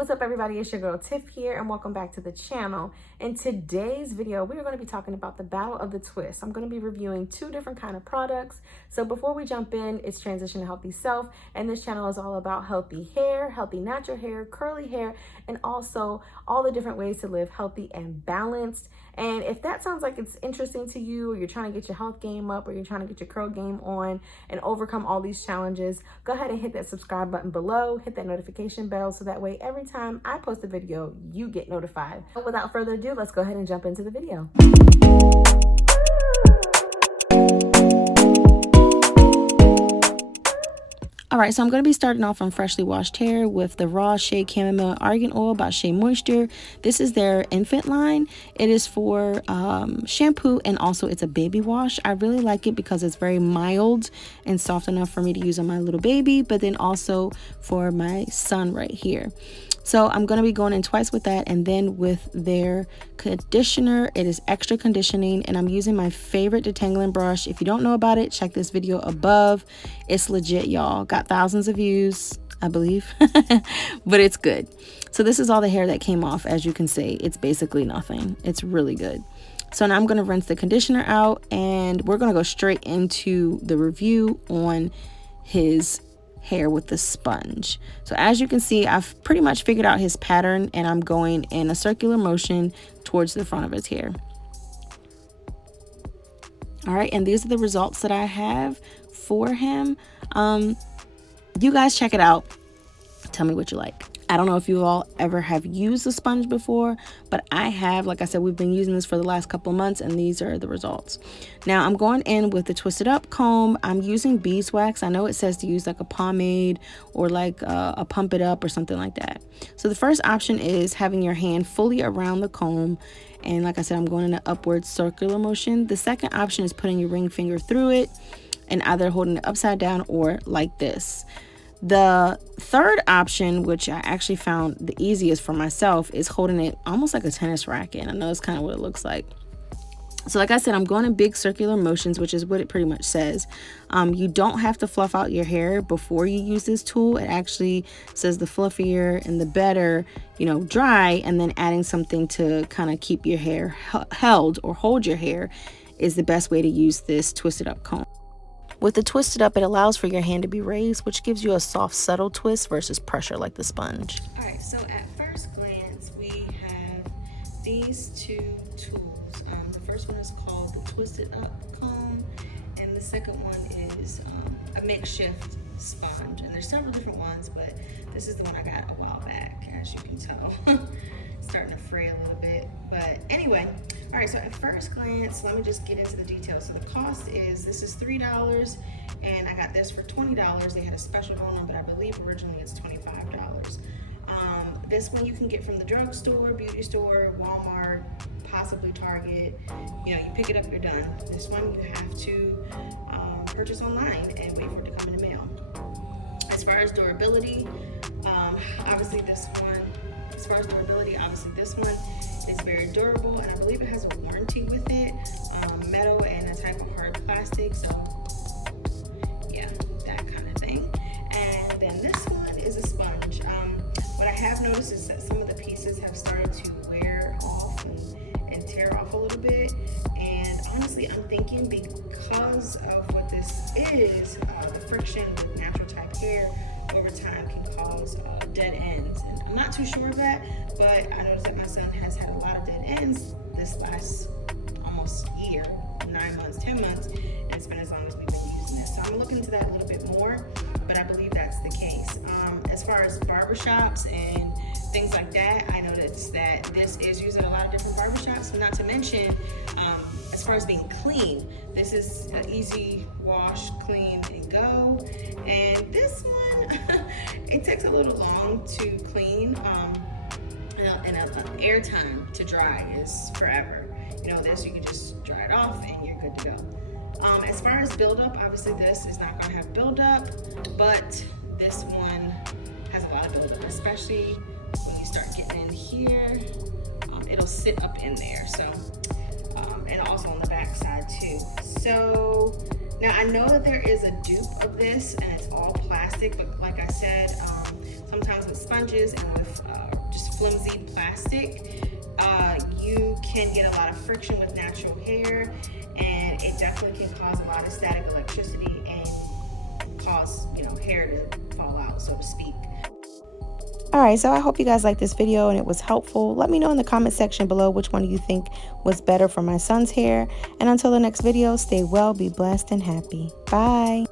What's up everybody, it's your girl Tiff here and welcome back to the channel. In today's video, we are going to be talking about the battle of the twist. I'm going to be reviewing two different kind of products. So before we jump in, it's Transition to Healthy Self, and this channel is all about healthy hair, healthy natural hair, curly hair, and also all the different ways to live healthy and balanced. And if that sounds like it's interesting to you, or you're trying to get your health game up, or you're trying to get your curl game on and overcome all these challenges, go ahead and hit that subscribe button below, hit that notification bell, so that way every time I post a video, you get notified. But without further ado, let's go ahead and jump into the video. All right, so I'm going to be starting off on freshly washed hair with the Raw Shea Chamomile Argan Oil by Shea Moisture. This is their infant line. It is for shampoo, and also it's a baby wash. I really like it because it's very mild and soft enough for me to use on my little baby, but then also for my son right here. So I'm going to be going in twice with that, and then with their conditioner. It is extra conditioning, and I'm using my favorite detangling brush. If you don't know about it, check this video above. It's legit, y'all. Got thousands of views, I believe, but it's good. So this is all the hair that came off. As you can see, it's basically nothing. It's really good. So now I'm going to rinse the conditioner out, and we're going to go straight into the review on his hair with the sponge. So as you can see, I've pretty much figured out his pattern, and I'm going in a circular motion towards the front of his hair. All right, and these are the results that I have for him. You guys check it out. Tell me what you like. I don't know if you all ever have used a sponge before, but I have. Like I said, we've been using this for the last couple months, and these are the results. Now I'm going in with the Twisted Up comb. I'm using beeswax. I know it says to use like a pomade or like a pump it up or something like that. So the first option is having your hand fully around the comb, and like I said, I'm going in an upward circular motion. The second option is putting your ring finger through it and either holding it upside down or like this. The third option, which I actually found the easiest for myself, is holding it almost like a tennis racket. I know it's kind of what it looks like. So like I said, I'm going in big circular motions, which is what it pretty much says. You don't have to fluff out your hair before you use this tool. It actually says the fluffier and the better, dry, and then adding something to kind of keep your hair held or hold your hair is the best way to use this Twisted Up comb. With the Twisted Up, it allows for your hand to be raised, which gives you a soft, subtle twist versus pressure like the sponge. All right, so at first glance, we have these two tools. The first one is called the Twisted Up comb, and the second one is a makeshift sponge. And there's several different ones, but this is the one I got a while back, as you can tell. Starting to fray a little bit, but anyway. All right, so at first glance, let me just get into the details. So the cost is, this is $3, and I got this for $20. They had a special going on, but I believe originally it's $25. This one you can get from the drugstore, beauty store, Walmart, possibly Target. You pick it up, you're done. This one you have to purchase online and wait for it to come in the mail. As far as durability, obviously this one is very durable, and I believe it has a warranty with it, metal and a type of hard plastic, so yeah, that kind of thing. And then this one is a sponge. What I have noticed is that some of the pieces have started to wear off and tear off a little bit, and honestly I'm thinking because of what this is, the friction with natural type hair over time can cause dead ends, and I'm not too sure of that, but I noticed that my son has had a lot of dead ends this last almost year, 9 months, 10 months, and it's been as long as we've been using this. So I'm looking into that a little bit more, but I believe that's the case. As far as barbershops and things like that, I noticed that this is used at a lot of different barbershops, not to mention, as far as being clean, this is an easy wash, clean, and go. And this one, it takes a little long to clean, and an air time to dry is forever. This you can just dry it off and you're good to go. As far as buildup, obviously this is not going to have buildup, but this one has a lot of buildup, especially when you start getting in here. It'll sit up in there, so and also on the back side too. So now I know that there is a dupe of this, and it's all plastic, but like I said, sometimes with sponges and with flimsy plastic, you can get a lot of friction with natural hair, and it definitely can cause a lot of static electricity and cause, you know, hair to fall out, so to speak. All right, so I hope you guys liked this video and it was helpful. Let me know in the comment section below which one you think was better for my son's hair. And until the next video, stay well, be blessed, and happy. Bye.